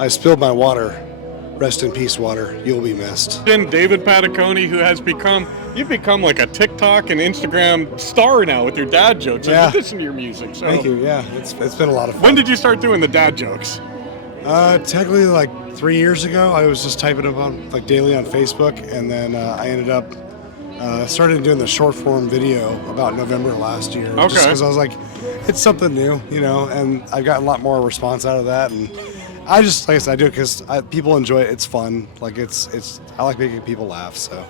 I spilled my water. Rest in peace, water. You'll be missed. And David Pataconi, who has you've become like a TikTok and Instagram star now with your dad jokes in addition to your music. So thank you. Yeah, it's been a lot of fun. When did you start doing the dad jokes? Technically like 3 years ago. I was just typing them on like daily on Facebook, and then I ended up started doing the short form video about November last year. Okay. Just because I was like, it's something new, you know, and I've gotten a lot more response out of that, and I just, like I said, I do it because people enjoy it. It's fun. Like I like making people laugh. So,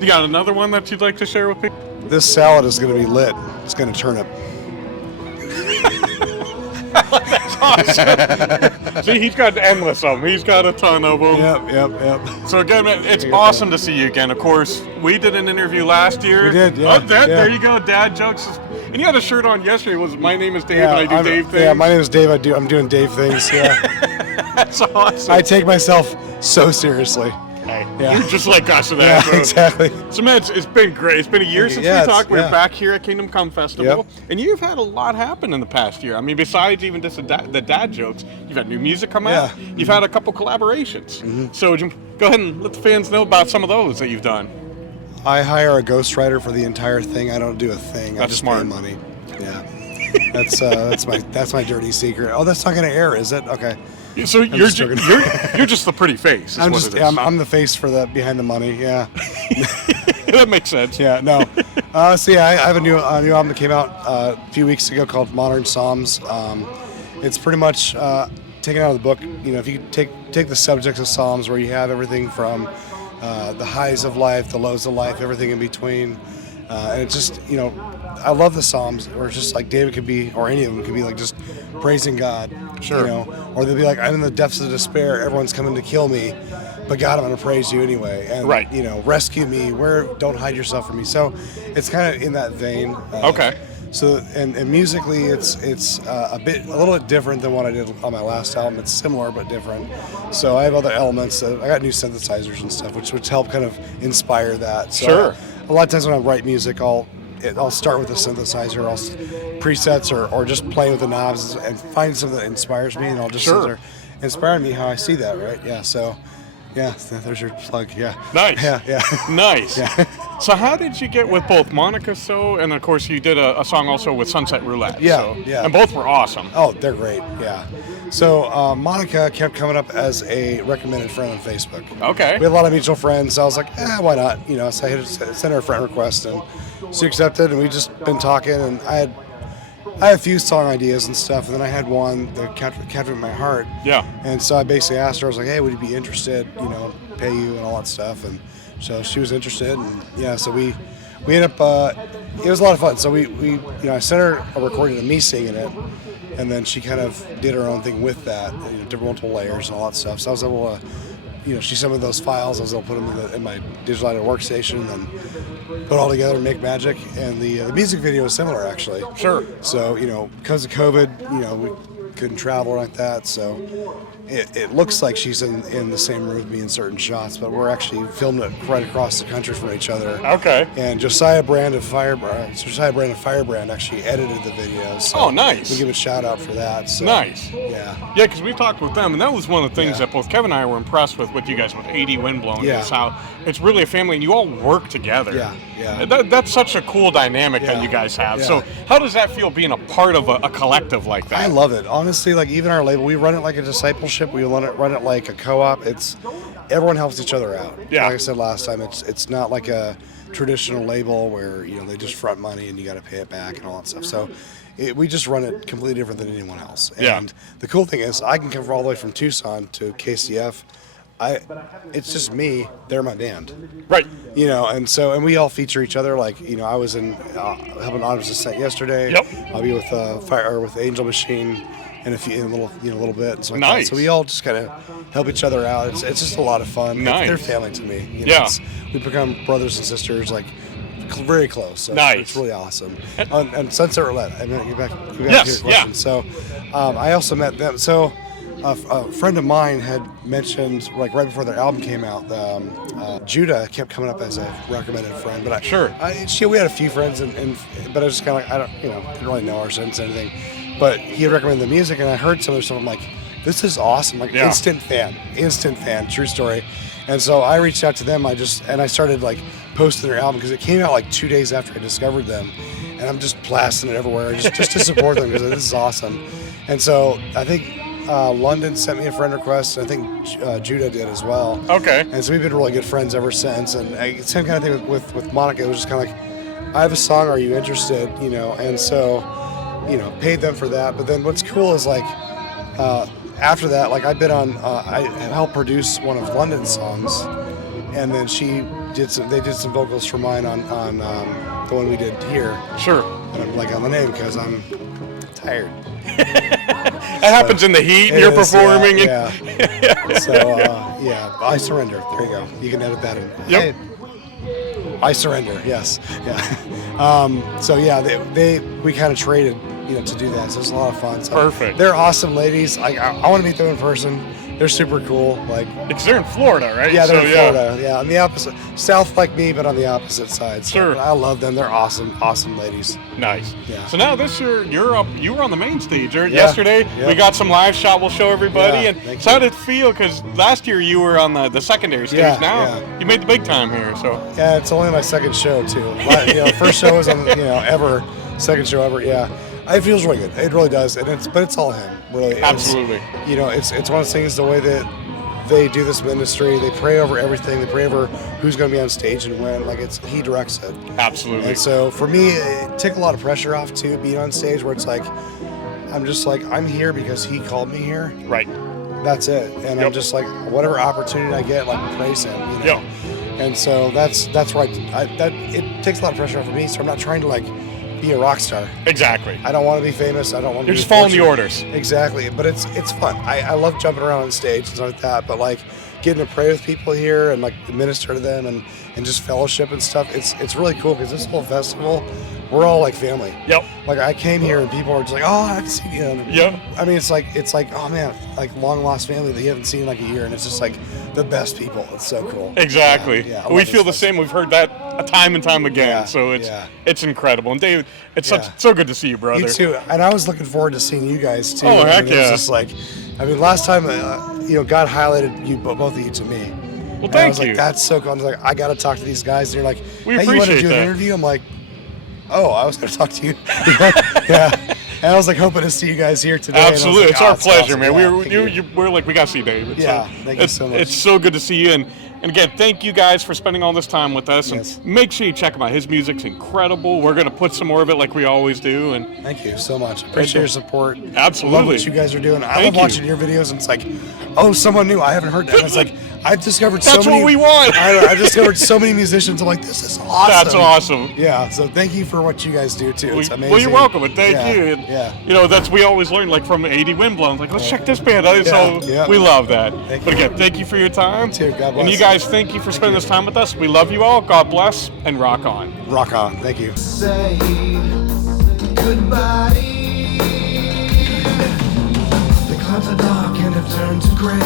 you got another one that you'd like to share with people? This salad is going to be lit. It's going to turnip. That's awesome. See, he's got endless of them. He's got a ton of them. Yep. So again, man, it's awesome to see you again. Of course, we did an interview last year. We did, yeah. There you go, dad jokes. And you had a shirt on yesterday. Was my name is Dave and I do Dave things. Yeah, my name is Dave. I'm doing Dave things. Yeah. That's awesome. I take myself so seriously. Hey, you're just like us in that. Yeah, exactly. So, man, it's been great. It's been a year since we talked. We're back here at Kingdom Come Festival. Yep. And you've had a lot happen in the past year. I mean, besides even just the dad jokes, you've had new music come out. You've had a couple collaborations. Mm-hmm. So, go ahead and let the fans know about some of those that you've done. I hire a ghostwriter for the entire thing. I don't do a thing. That's I just smart. pay money. Yeah. That's my dirty secret. Oh, that's not going to air, is it? Okay. So you're just the pretty face. I'm the face for the behind the money. Yeah. That makes sense. Yeah. No. So I have a new album that came out a few weeks ago called Modern Psalms. It's pretty much taken out of the book. You know, if you take the subjects of Psalms, where you have everything from the highs of life, the lows of life, everything in between, and it's just, you know, I love the Psalms, or just like David could be, or any of them could be like just praising God. Sure. You know, or they'll be like, I'm in the depths of despair. Everyone's coming to kill me, but God, I'm going to praise you anyway. And, you know, rescue me. Don't hide yourself from me. So it's kind of in that vein. Okay. So, and musically, it's a little bit different than what I did on my last album. It's similar but different. So I have other elements. I got new synthesizers and stuff, which help kind of inspire that. So sure. A lot of times when I write music, I'll start with a synthesizer, presets, or just playing with the knobs and find something that inspires me, and I'll just sit there, inspire me how I see that, right? Yeah. So, yeah, there's your plug. Yeah. Nice. Yeah. Nice. Yeah. So how did you get with both Monica So, and of course you did a song also with Sunset Roulette? Yeah. And both were awesome. Oh, they're great. Yeah. So Monica kept coming up as a recommended friend on Facebook. Okay. We had a lot of mutual friends, so I was like, why not? You know, so I sent her a friend request, and she accepted, and we just been talking, and I had a few song ideas and stuff, and then I had one that captured my heart. Yeah. And so I basically asked her, I was like, hey, would you be interested, you know, pay you and all that stuff, and so she was interested, and so we ended up, it was a lot of fun. So we you know, I sent her a recording of me singing it, and then she kind of did her own thing with that, you know, different multiple layers and all that stuff. So I was able to, you know, she sent me those files. I was able to put them in my digital editor workstation and put it all together and make magic. And the music video is similar, actually. Sure. So, you know, because of COVID, you know, we couldn't travel like that. So it looks like she's in the same room with me in certain shots, but we're actually filming it right across the country from each other. Okay. And Josiah Brand of Firebrand actually edited the video. So oh, nice. We give a shout out for that. So, nice. Yeah. Yeah, because we talked with them, and that was one of the things that both Kevin and I were impressed with you guys with ADWMR. Is how it's really a family, and you all work together. Yeah. That's such a cool dynamic that you guys have. Yeah. So how does that feel being a part of a collective like that? I love it. Honestly, like even our label, we run it like a discipleship. We run it like a co-op. It's everyone helps each other out. Yeah. Like I said last time, it's not like a traditional label where, you know, they just front money and you got to pay it back and all that stuff. So we just run it completely different than anyone else. And the cool thing is I can come all the way from Tucson to KCF. It's just me. They're my band, right? You know, and we all feature each other. Like, you know, I was in helping Honors Ascent yesterday. Yep. I'll be with with Angel Machine in a little bit. And so nice. So we all just kind of help each other out. It's just a lot of fun. Nice. They're family to me. You know, we become brothers and sisters, like very close. So nice. It's really awesome. And Sunset Roulette. I mean, get back to your question. Yeah. So I also met them. So. A friend of mine had mentioned, like right before their album came out, Judah kept coming up as a recommended friend. But we had a few friends, but I was just kind of like, didn't really know her, so I didn't say anything. But he had recommended the music, and I heard some of their stuff. I'm like, this is awesome. Like instant fan, true story. And so I reached out to them. I started like posting their album because it came out like 2 days after I discovered them. And I'm just blasting it everywhere just to support them because this is awesome. And so I think London sent me a friend request. I think Judah did as well. Okay. And so we've been really good friends ever since. And same kind of thing with Monica. It was just kind of like, I have a song. Are you interested? You know. And so, you know, paid them for that. But then what's cool is like after that, like I've been on. I helped produce one of London's songs, and then they did some vocals for mine on the one we did here. Sure. And I'm like on the name because I'm tired. That happens in the heat, and you're performing. Yeah. So, I surrender. There you go. You can edit that in. Yep. I surrender. Yes. Yeah. So we kind of traded, you know, to do that. So it's a lot of fun. So perfect. They're awesome ladies. I want to meet them in person. They're super cool. Like, because they're in Florida, right? Yeah, they're in Florida. Yeah, on the opposite, south like me, but on the opposite side. So, sure. I love them. They're awesome ladies. Nice. Yeah. So now this year you're up. You were on the main stage yesterday. Yeah. We got some live shot. We'll show everybody. Yeah, and so how did it feel? Because last year you were on the secondary stage. Yeah, now you made the big time here. So yeah, it's only my second show too. You know, first show was on ever. Second show ever. Yeah. It feels really good. It really does, and it's all him. Really. Absolutely. You know, it's one of those things. The way that they do this ministry, they pray over everything. They pray over who's going to be on stage and when. Like he directs it. Absolutely. And so for me, it took a lot of pressure off too, being on stage where it's like, I'm just like, I'm here because he called me here. Right. That's it. And I'm just like, whatever opportunity I get, like praise him. You know? Yep. And so that's why it takes a lot of pressure off of me. So I'm not trying to like be a rock star. Exactly. I don't want to be famous. I don't want to. You're just following the orders. Exactly. But it's fun. I love jumping around on stage and stuff like that. But like getting to pray with people here and like minister to them and just fellowship and stuff. It's really cool because this whole festival, we're all like family. Yep. Like I came here and people are just like, oh, I haven't seen you. Yep. I mean, it's like, oh man, like long lost family that you haven't seen in like a year, and it's just like the best people. It's so cool. Exactly. Yeah, we feel the same. We've heard that time and time again. Yeah, so it's incredible. And David, it's so good to see you, brother. You too. And I was looking forward to seeing you guys too. Oh, heck yeah. It's just like, I mean, last time, God highlighted you, both of you, to me. Well, thank you. I was like, that's so cool. I was like, I got to talk to these guys. And you're like, we hey, appreciate you want to do that. an interview? I'm like, oh, I was going to talk to you. Yeah. And I was like hoping to see you guys here today. Absolutely. Like, it's our pleasure, awesome. man. Yeah, we're like, we got to see David. Yeah, so thank you so much. It's so good to see you. And again, thank you guys for spending all this time with us. Yes. And make sure you check him out. His music's incredible. We're going to put some more of it like we always do. And thank you so much. Appreciate your support. Absolutely. Love what you guys are doing. I love watching your videos, and it's like, oh, someone new. I haven't heard that. And it's like, I've discovered so many. That's what we want. I discovered so many musicians. I'm like, this is awesome. That's awesome. Yeah. So thank you for what you guys do too. It's amazing. Well, you're welcome. And thank you. And, yeah. We always learn like from ADWMR. Like, let's check this band out. So we love that. But again, thank you for your time. You too. God bless. And you guys, thank you for spending this time with us. We love you all. God bless and rock on. Rock on. Thank you. Say goodbye. The clouds are dark and have turned to gray.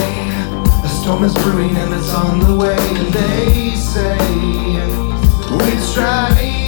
A storm is brewing and it's on the way. And they say we strive.